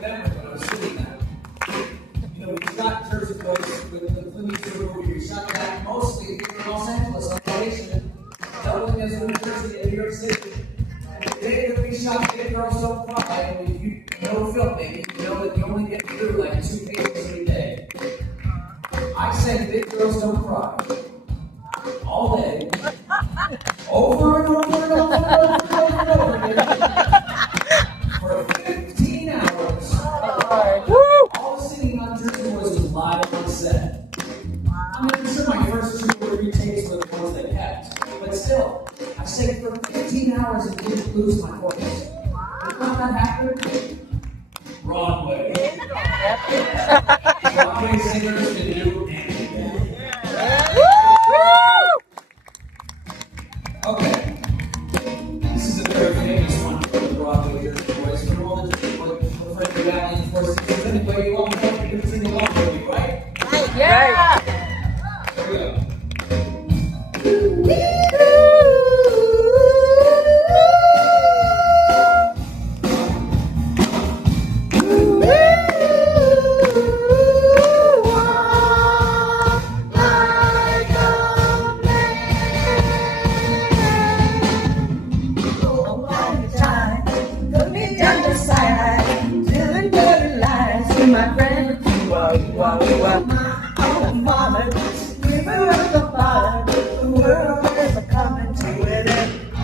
memory when I was shooting that. You know, we shot Jersey Boys with the Clint Eastwood movie. We shot that mostly in Los Angeles on location, doubling as New Jersey and New York City. And the day that we shot Big Girls Don't Cry, and if you know filmmaking, you know that you only get through like 2 pages a day. I sang Big Girls Don't Cry all day, over and over and over and over and over and over again, for 15 hours. All the singing on Jersey Boys was live on set. I mean, I'm sure my first 2 or 3 takes were the ones that kept, but still, I sang for 15 hours and didn't lose my voice. You know that happened? Broadway. Broadway singers can do anything. Okay. This is a very famous one for the Broadway Jersey Boys. From all the Jersey Boys, from Frankie Valley and Four Seasons. Anybody you want to know, you can sing along with me, right? Yeah! Here we go. My friend, oh mama, give her up the bottom. The world is a coming to an end. I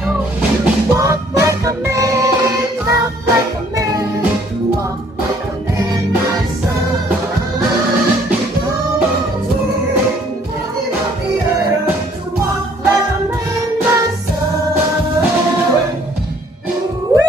know you walk like a man, talk like a man, walk like a man, my son. Oh, walking on the earth, to walk like a man, my son. Woo!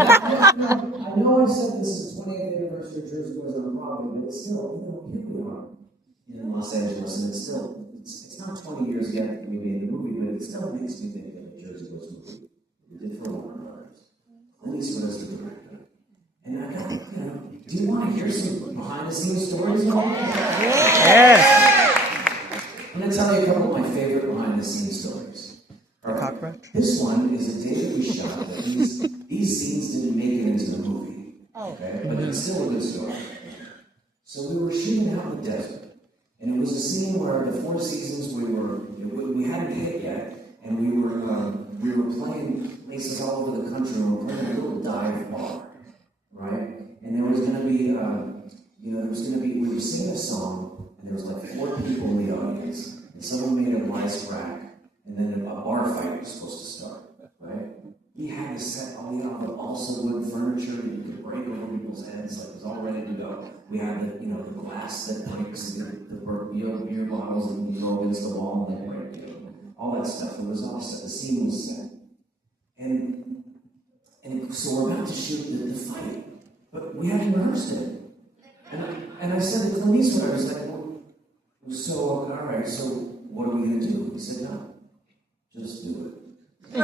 I know I said this is the 20th anniversary of Jersey Boys on Broadway, but it's still, here we are in Los Angeles, and it's not 20 years yet that we made the movie, but it still makes me think of the Jersey Boys movie. We did for Warner Brothers. Clint Eastwood as the director. And I got, do you want to hear some behind-the-scenes stories? Yes! I'm going to tell you a couple of my favorite behind-the-scenes stories. Cockroach? This one is a day that we shot that these scenes didn't make it into the movie. Okay? But it's still a good story. So we were shooting out in the desert. And it was a scene where the Four Seasons we hadn't hit yet, and we were playing places all over the country, and we were playing a little dive bar. Right? And there was gonna be we were singing a song, and there was like 4 people in the audience, and someone made a wisecrack. And then a bar fight was supposed to start, right? We had to set all the balsa wood furniture that you could break over people's heads, like it was all ready to go. We had the glass that breaks the beer bottles and you go against the wall and they break, all that stuff. It was all set. The scene was set, and so we're about to shoot the fight, but we hadn't rehearsed it. And I said to Clint Eastwood, I was like, so all right, so what are we gonna do? He said, no. Just do it.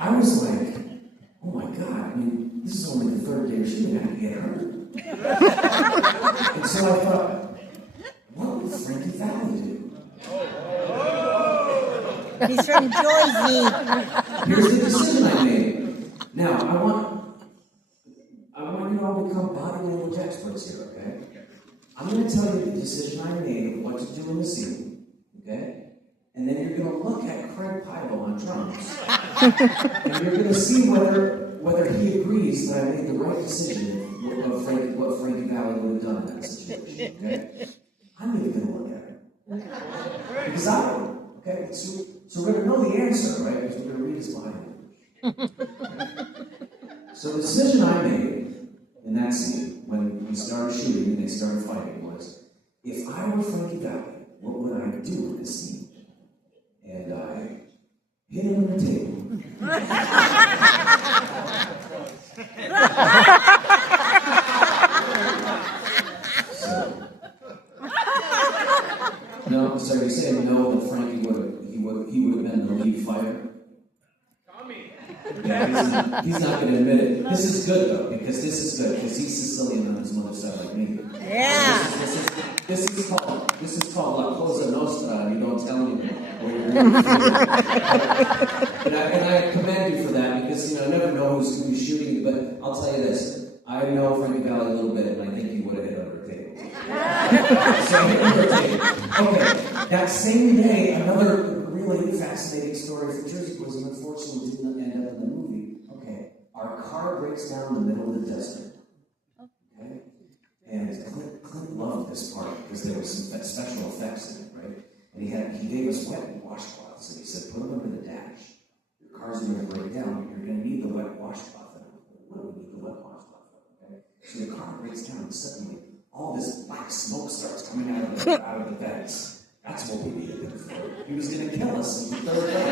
I was like, oh my God, I mean, this is only the 3rd day of shooting, I could get hurt. And so I thought, what would Valley do? He's from Jersey. Here's the decision I made. Now, I want you all to become body language experts here, okay? I'm going to tell you the decision I made of what to do in the scene, okay? And then you're going to look at Craig Pilo on drums, and you're going to see whether he agrees that I made the right decision of what Frankie Valli would have done in that situation, okay? I'm even going to look at it. Because I don't, okay? So we're going to know the answer, right? Because we're going to read his body language. So the decision I made in that scene, when we started shooting and they started fighting, was, if I were Frankie Valli, what would I do in this scene? And I hit him on the table. No, so you're saying no that Frankie would have been the lead fighter? Yeah, he's not going to admit it. This is good though, because he's Sicilian on his mother's side like me. Yeah. This is called La Cosa Nostra, and you don't tell anyone where you're really and I commend you for that, because I never know who's going to be shooting, but I'll tell you this. I know Frankie Valli a little bit, and I think he would have hit under a table. So hit under a table. Okay, that same day, another really fascinating story from Jersey Boys, and unfortunately didn't end up in the movie. Okay, our car breaks down in the middle of the desert. Okay? And Clint loved this part because there was some special effects in it, right? And he gave us wet washcloths, and he said, put them under the dash. Your cars are going to break down, you're going to need the wet washcloth. What do we need the wet washcloth for? Okay? So the car breaks down, and suddenly all this black smoke starts coming out of the vents. That's what we needed him for. He was going to kill us in the third day.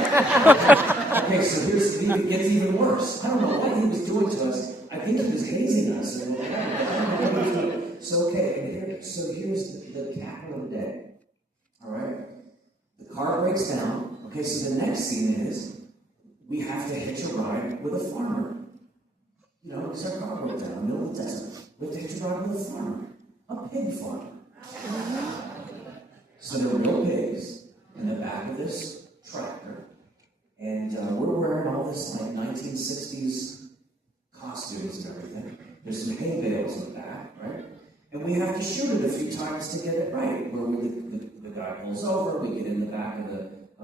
Okay, so it gets even worse. I don't know what he was doing to us. I think he was hazing us. Or whatever. I don't know what he was doing. So, okay, here's the capital of the day. All right? The car breaks down. Okay, so the next scene is we have to hitch a ride with a farmer. Because our car broke down in the middle of the desert. We have to hitch a ride with a farmer. A pig farmer. So there were no pigs in the back of this tractor, and we're wearing all this like 1960s costumes and everything. There's some hay bales in the back, right? And we have to shoot it a few times to get it right. Where the guy pulls over, we get in the back of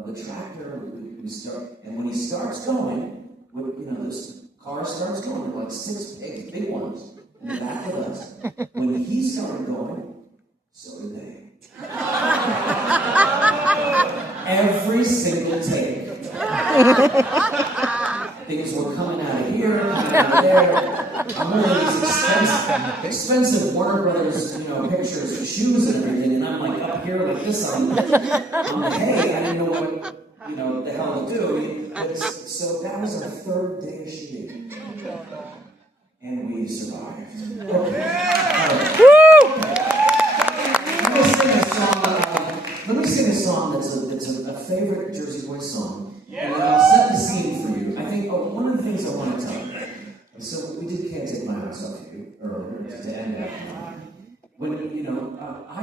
the tractor, we start, and when he starts going, this car starts going. There are like 6 big ones in the back of us. When he started going, so did they. Every single take. Things were coming out of here, coming out of there. I'm wearing these expensive Warner Brothers, pictures of shoes and everything, and I'm like up here like this on the hay. I didn't know what, the hell to do. So that was our 3rd day of shooting. And we survived. Okay. Let me sing a song that's a favorite Jersey Boys song. And I'll set the scene for you. I think one of the things I want to tell you. So we Can't Take My Eyes Off You earlier to end that. When I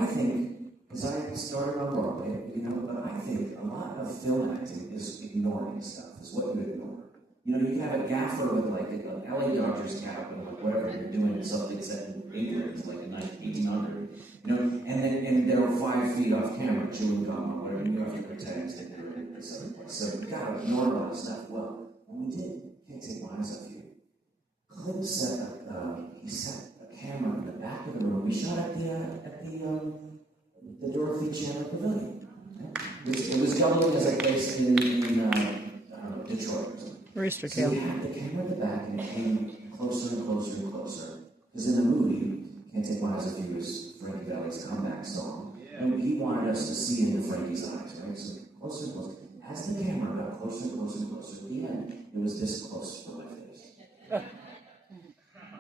think, because I started on Broadway, but I think a lot of film acting is ignoring stuff. Is what you ignore. You have a gaffer with like an LA Dodgers cap and like whatever you're doing something set in England, like in 1800. And they're 5 feet off camera, chewing gum or whatever. You have to pretend that they're in something. So you gotta ignore all that stuff. Well, when we did Can't Take My Eyes Off You, Clint set a camera in the back of the room. We shot at the Dorothy Chandler Pavilion. Okay? It was doubling as a place in Detroit. Rooster So Tail. we had the camera at the back, and it came closer and closer and closer. Because in the movie, Can't Take My Eyes Off You was Frankie Valli's comeback song. Yeah. And he wanted us to see into Frankie's eyes, right? So closer and closer. As the camera got closer and closer and closer, at the end, it was this close to my face.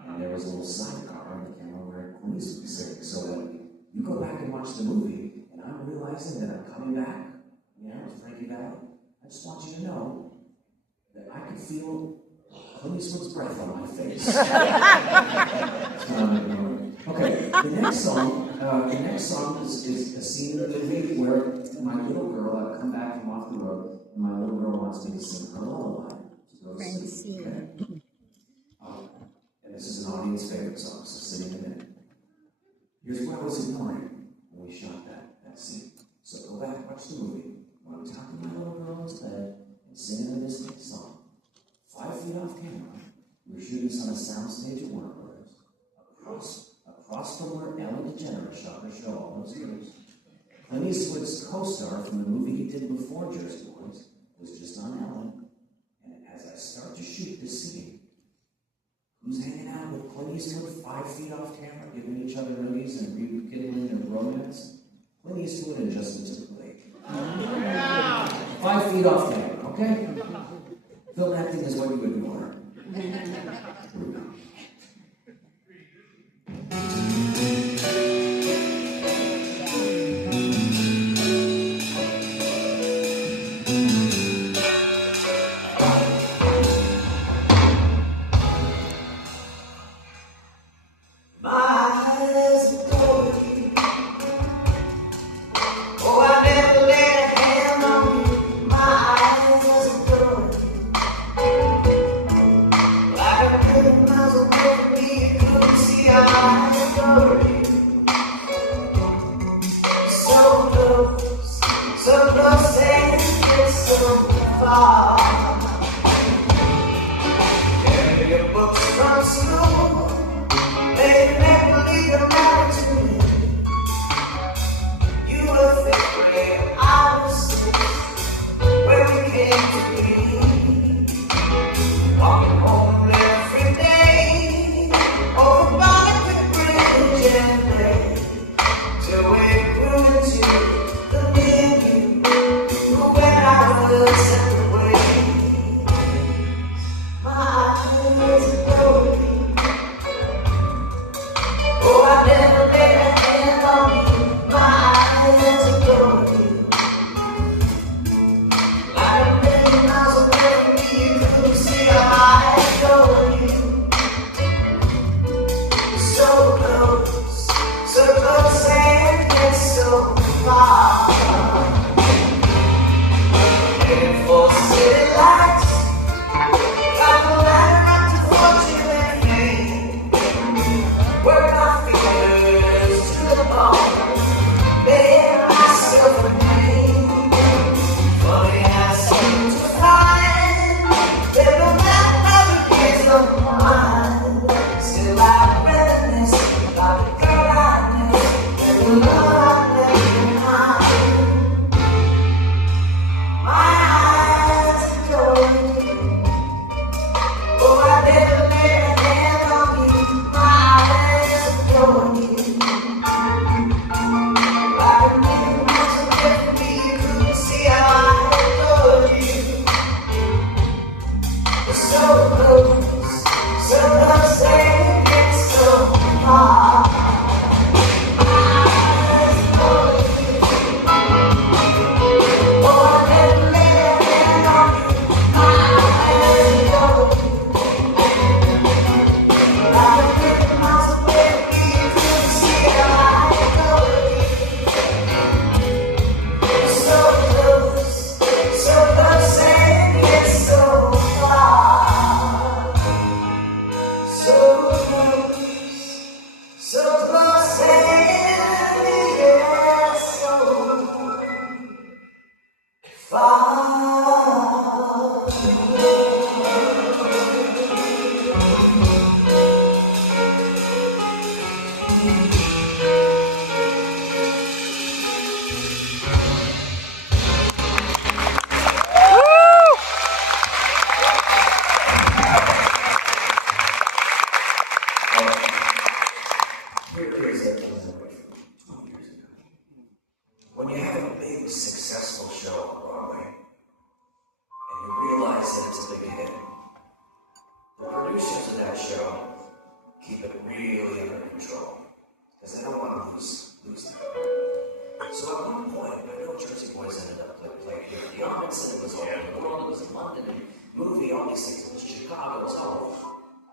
And there was a little sidecar on the camera where police was sitting. So when you go back and watch the movie, and I'm realizing that I'm coming back, with Frankie Valli, I just want you to know that I could feel Clint Eastwood's breath on my face. Okay, the The next song is a scene in the movie where my little girl, I've come back from off the road, and my little girl wants me to sing her lullaby to go to sleep. Okay? And this is an audience favorite song, so sing it in. Here's what I was ignoring when we shot that scene. So go back and watch the movie. When I'm talking to my little girl in bed and singing this next song, 5 feet off camera, we were shooting this on a soundstage at Warner Brothers, across from where Ellen DeGeneres shot her show all those years. Clint Eastwood's co-star from the movie he did before Jersey Boys was just on Ellen, and as I start to shoot this scene, who's hanging out with Clint Eastwood 5 feet off camera, giving each other nuggies and rekindling their romance? Clint Eastwood and Justin Timberlake. 5 feet off camera, okay? Film acting is what you ignore. Here we go.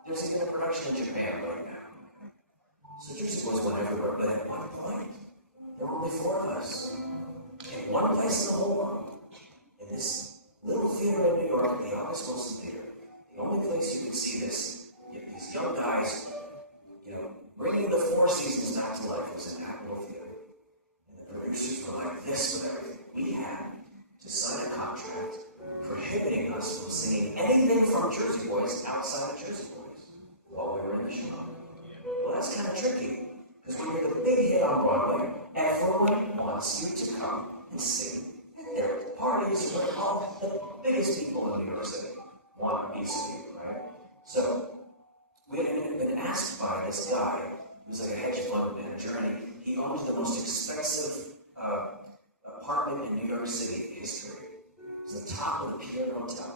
There's even a production in Japan right now. So Jersey Boys went everywhere only four of us. In one place in the whole world. In this little theater in New York, the August Wilson Theater. The only place you could see this, these young guys, bringing the Four Seasons back to life was in that little theater. And the producers were like this with everything. We had to sign a contract prohibiting us from singing anything from Jersey Boys outside of Jersey Boys while we were in the show. Well, that's kind of tricky, because when you're the big hit on Broadway, everyone wants you to come and sing at their parties where all the biggest people in New York City want a piece of you, right? So, we had been asked by this guy, who was like a hedge fund manager, and he owned the most expensive apartment in New York City history. It was the top of the Pier Hotel.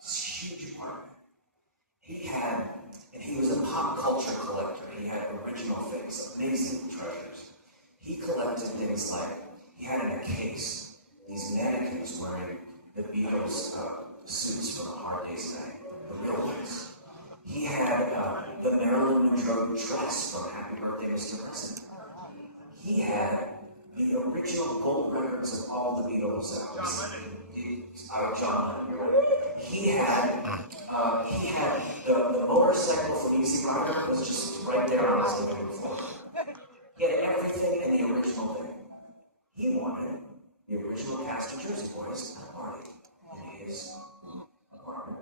This huge apartment. He was a pop culture collector. He had original things, amazing treasures. He collected things like, he had in a case these mannequins wearing the Beatles suits from A Hard Day's Night, the real ones. He had the Marilyn Monroe dress from Happy Birthday, Mr. President. He had the original gold records of all the Beatles albums. John Lennon. He had the motorcycle from Easy Rider was just right there on his living room floor. He had everything in the original thing. He wanted the original cast of Jersey Boys at a party in his apartment.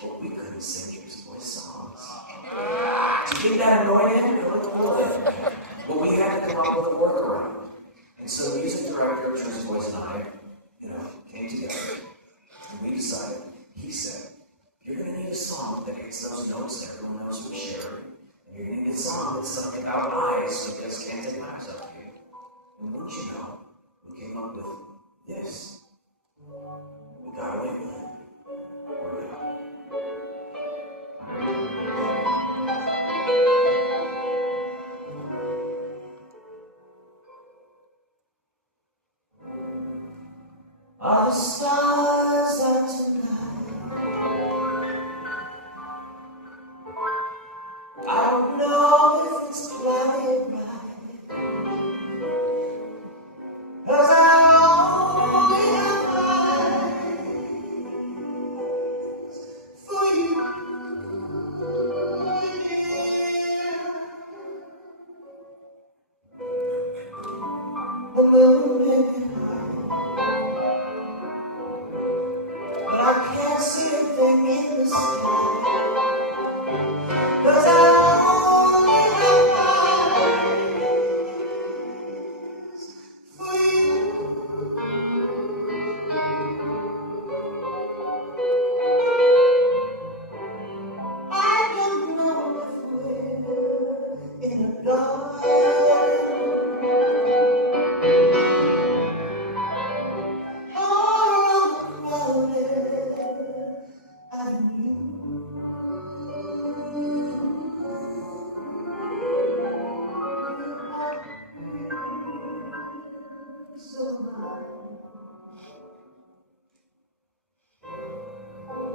But we couldn't sing Jersey Boys songs. Do you think that annoyed him? A little bit. But we had to come up with a workaround. And so the music director of Jersey Boys and I, came together. And we decided, he said, you're going to need a song that hits those notes that everyone knows who's sharing. And you're going to need a song that's something about eyes, because can't take my eyes off you. And wouldn't you know, we came up with this. We got away with it. We're out. Are the stars out tonight? I don't know if it's cloudy bright, 'cause I only have eyes for you, dear. The moon may be high, but I can't see a thing in the sky, 'cause I only have eyes for you. I don't know if we're in a garden or on a crowded avenue.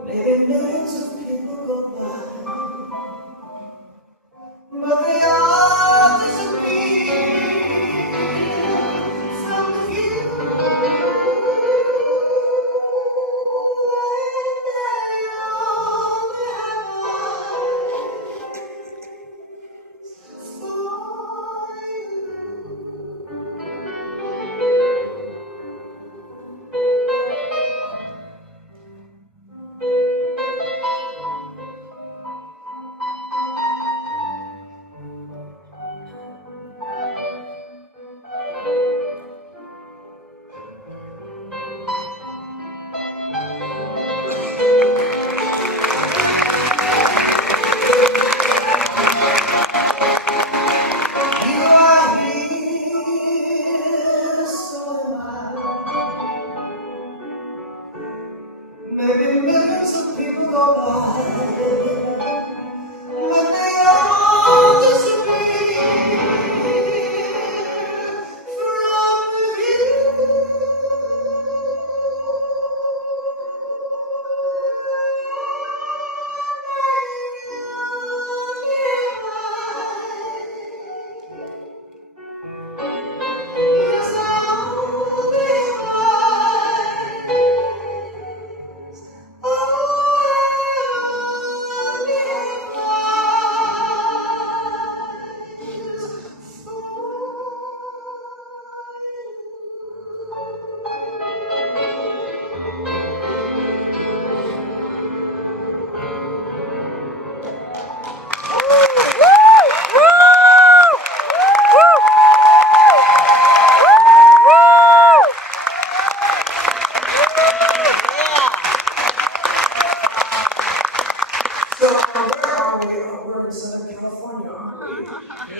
Maybe millions of people go by, but they all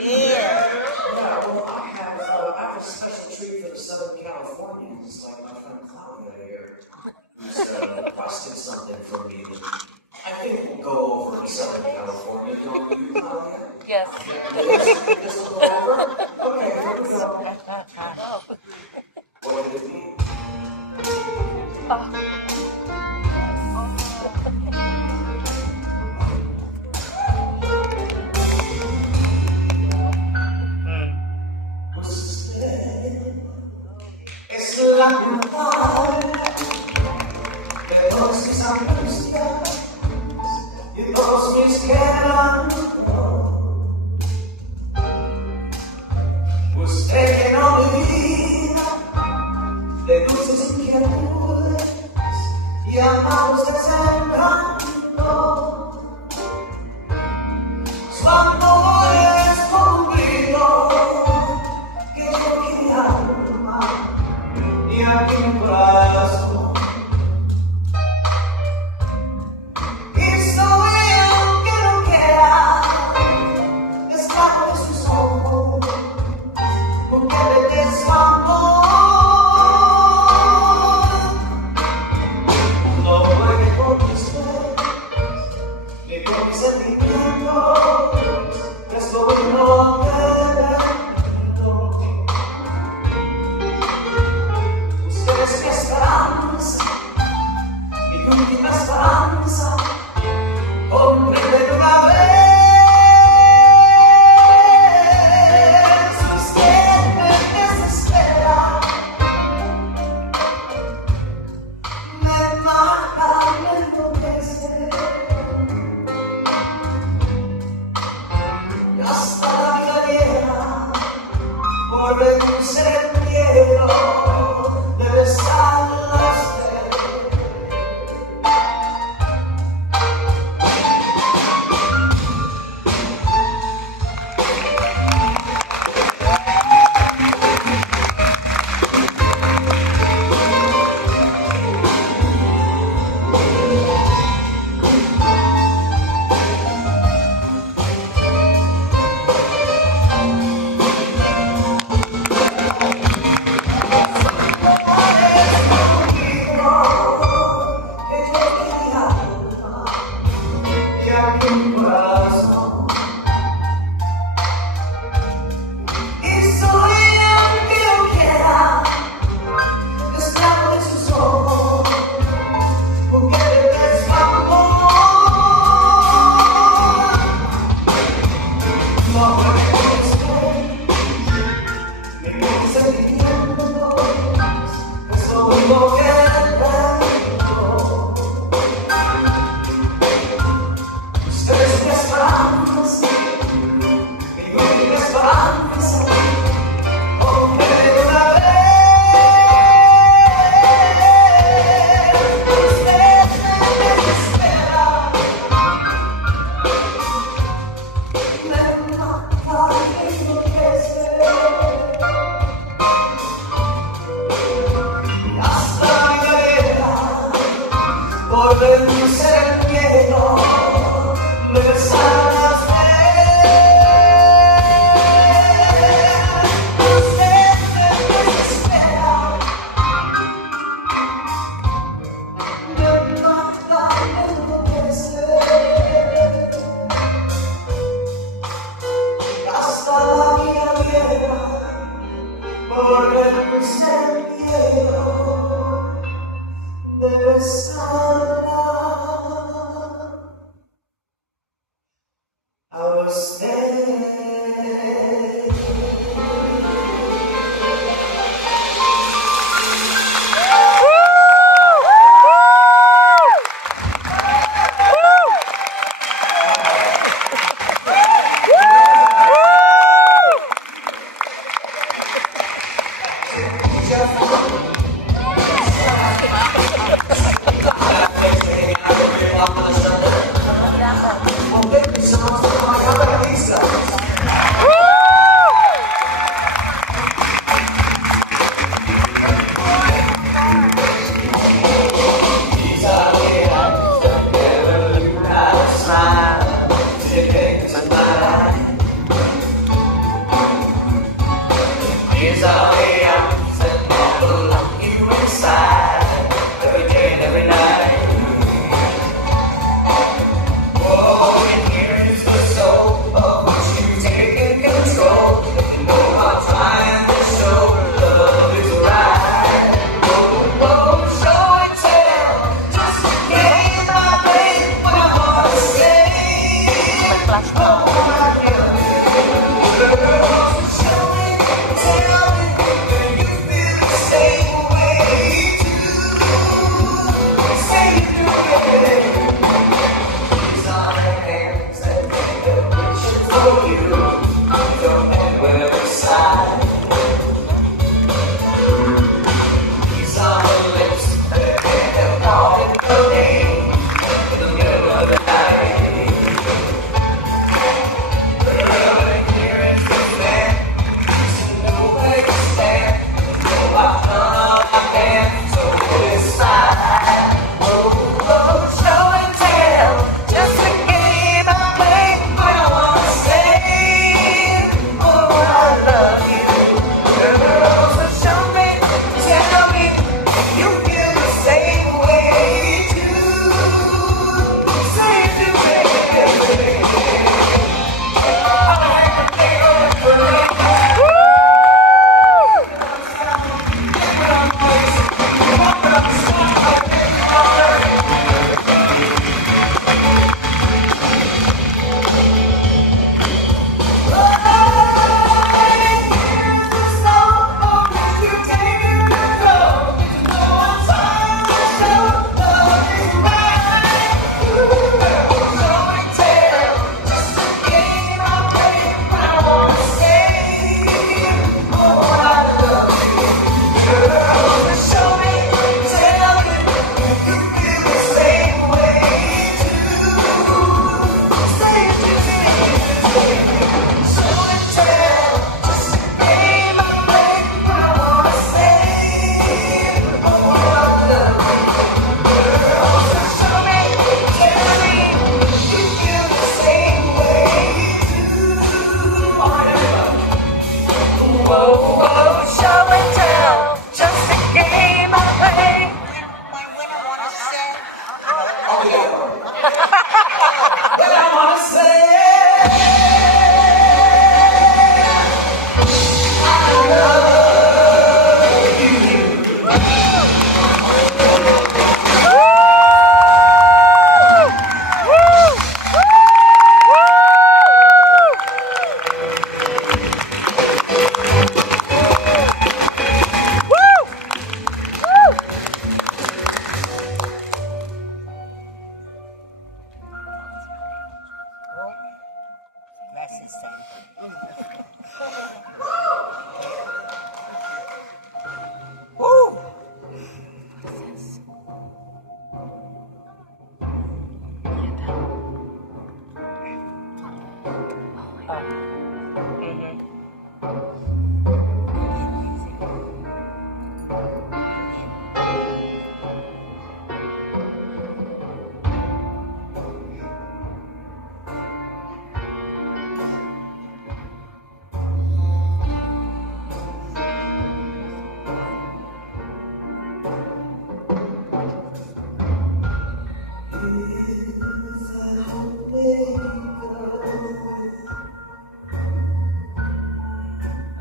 Yeah. Yeah, well, I have a special treat for the Southern Californians, like my friend Claudia here, who's requested something from me that I think will go over in Southern California. Don't you, Claudia? Yes. This will go over? Okay, here we go. What did it mean? Usted es la culpable de todas mis angustias y todos mis quebrantos. Usted que no mi vida de dulces inquietudes y amados desencantos. Su amor es cumplido que toque mi alma y aquí mi corazón. Y soy aunque no quiera, escapo de sus ojos, porque de su amor. No juegue con mis sueños, ni con mis sentimientos, que soy lo que necesito. Usted es mi esperanza, mi última esperanza, comprende de una vez. Usted me desespera, me mata, me enloquece, y hasta la vida vieja, por vencer el miedo de besarla a usted. Por vencer el miedo de besar a usted. Usted me desespera, me mata, me enloquece, hasta la vida vieja, por vencer el miedo de besarla a usted. Just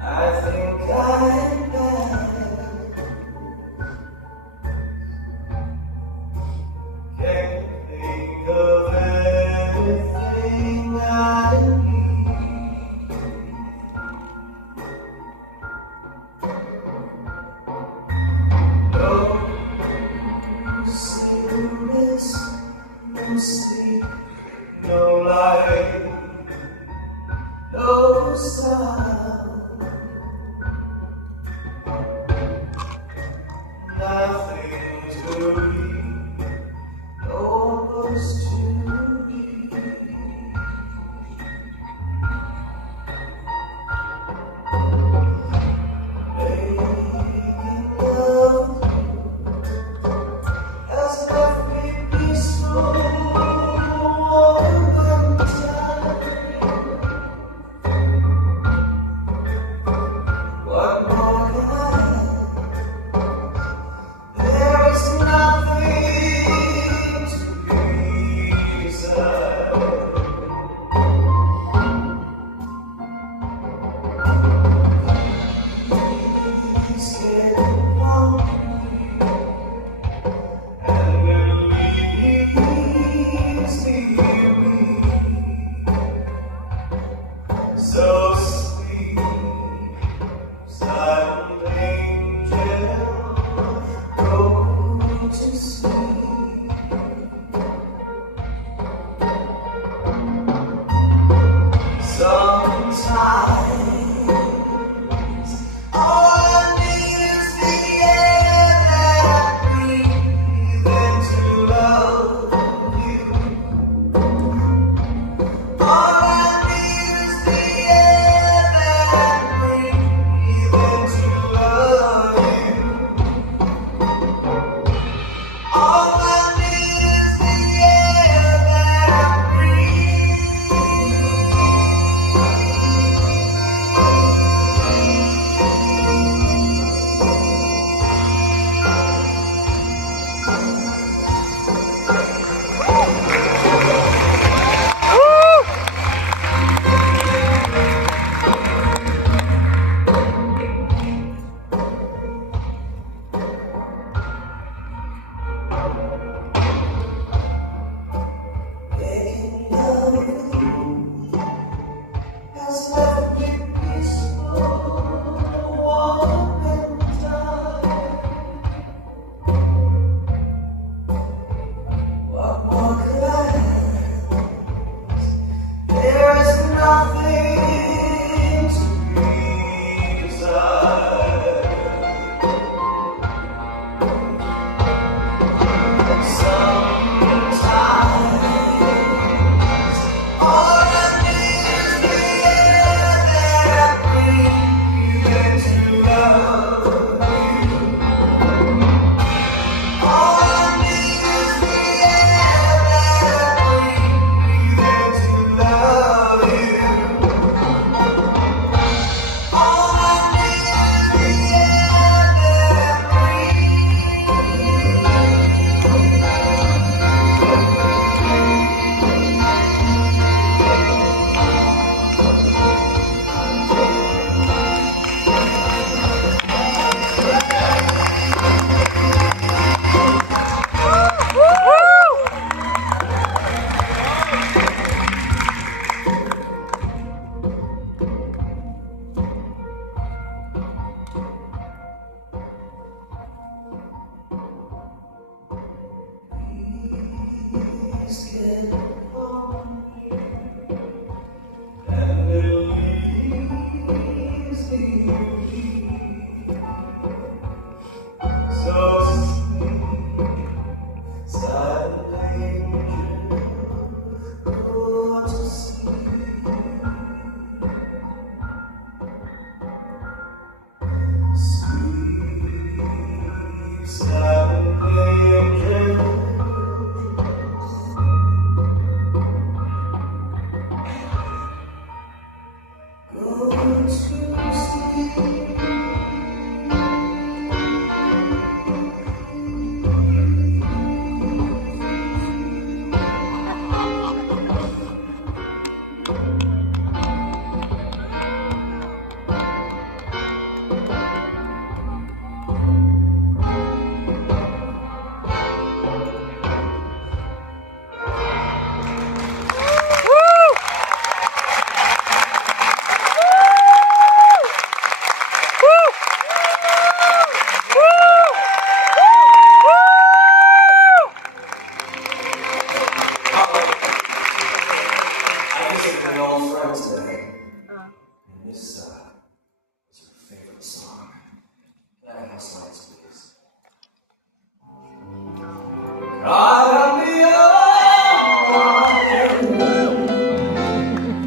I think I'm back. Can't think of anything I need. No cigarettes, no sleep, no light, no sound, nothing to read, no books to read. Making love has left me peaceful one time. What more can I? There is nothing to be desired. Please get hungry and please hear me. So sweet, silent angel, go to sleep. Sometimes all I need is the air that I breathe and to love you. All I need is the air that I breathe and to love you. All I need is the air that I breathe.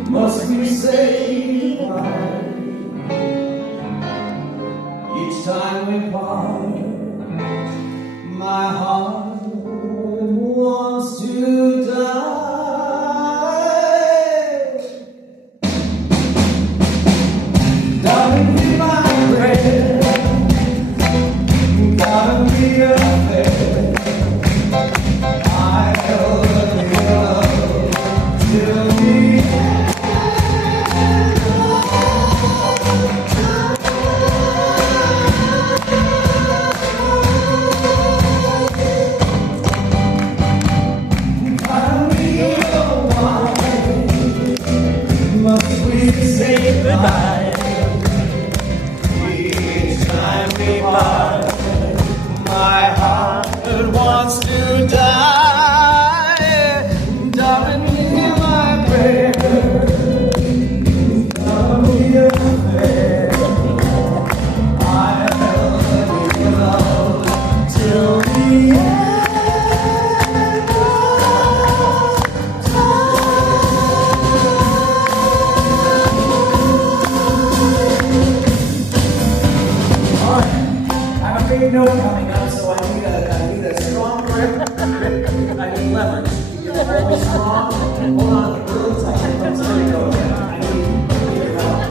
Must we say goodbye each time we part? My heart wants to die. Darling, be my prayer. Gotta be a fair. I'll be love till the end. Say goodbye each time we part. My heart wants to die. Darling, hear my prayer. Darling, hear my prayer. I'll be love till the end. Big note coming up, so I need a strong grip. I need leverage. Hold strong. Hold on real tight. Don't let it go again. I need your help.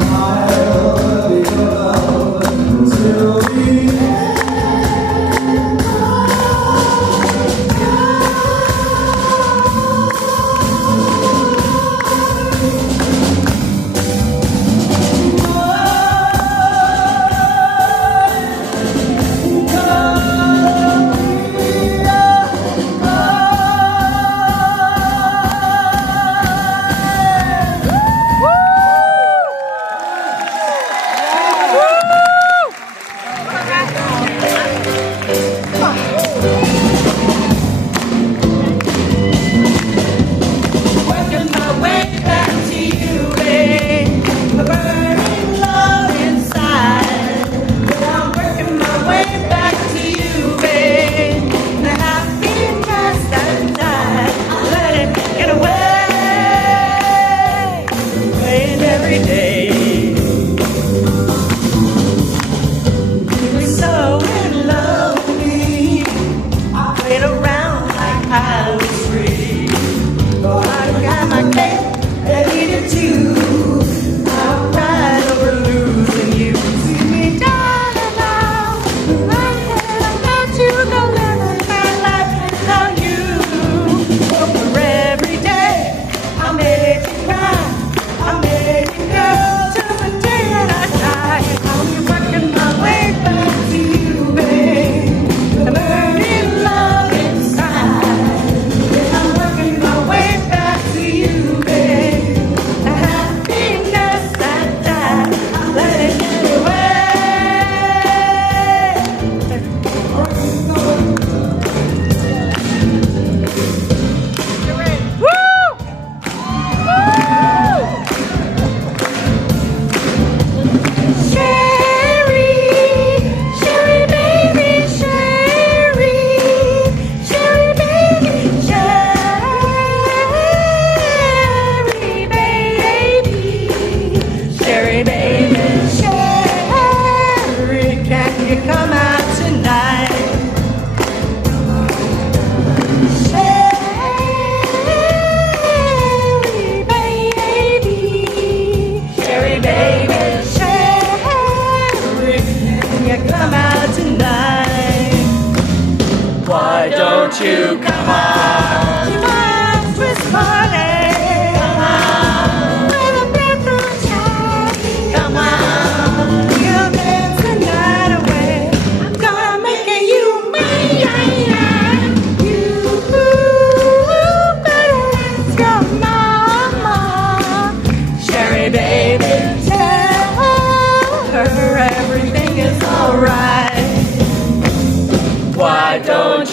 I'll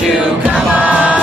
you, come on.